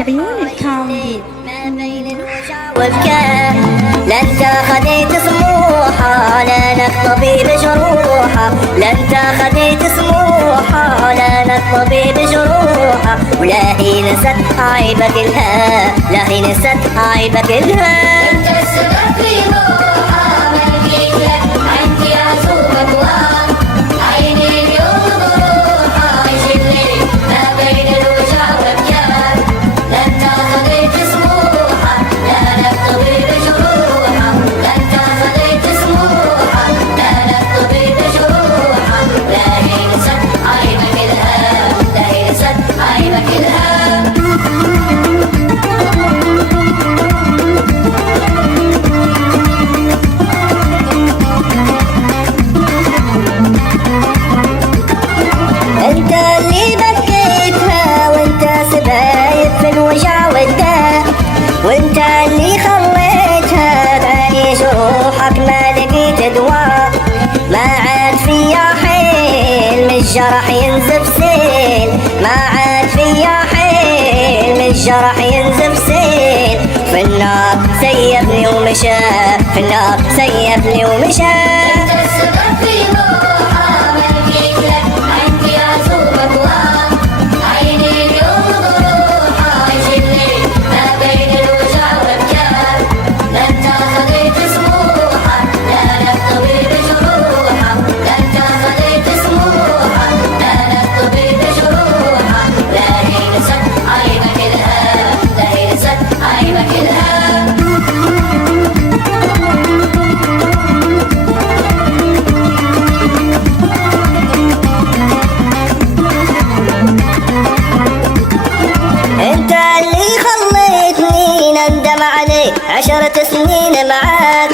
عيونك كامل ما بين الوجع والكاف. لا انت خديت سموحة لا نخطبي بجروحة، لا انت خديت سموحة لا نخطبي بجروحة، ولا هي نست عيبك الها، لا هي نست عيبك الها. انت السبب في روحة ما لقيت لك عندي عزومة وهام، عيني اليوم بروحة يجلي ما بين الوجع والكاف. لا انت خديت سموحة لا نخطبي بجروحة، لا انت خديت سموحة لا نخطبي بجروحة، لا هي نست عيبك الهام، لا هي نست عيبك الهام. انت اللي بكيتها وانت سبايب في الوجع والداء، وانت اللي خليتها تعاني جروحك ما لقيت دواء، ما عاد فيا حيل من الجرح ينزف سيل، ما عاد فيا حيل من الجرح ينزف سيل، في النار سيبني ومشى، في النار سيبني ومشى. انت السبب في روحة ما لقيت لك عندي عزومة وهام، عيني اليوم بروحة يجلي ما بين الوجع والكاف. لا انت خديت سموحة لا نخطبي بجروحة، لا انت خديت سموحة لا نخطبي بجروحة، لا هي نست عيبك الهام، لا هي نست عيبك الهام. انت اللي خليتني نندم عليك 10 سنين معاك،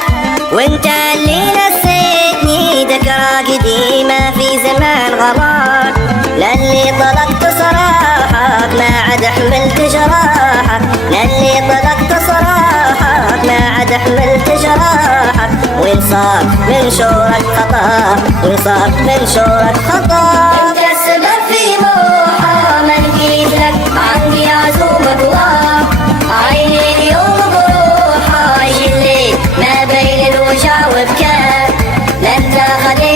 وانت اللي نسيتني ذكرى قديمة في زمان غراك، لاني طلقت صراحك ما عاد حملت جراحك، لاني طلقت صراحك ما عاد حملت جراحك، وين صار من شورك خطا، وين صار من شورك خطا. انت السبب في روحة ما لقيت لك عندي عزومة وهام، عيني اليوم بروحة يجلي ما بين الوجع والكاف. لا انت خديت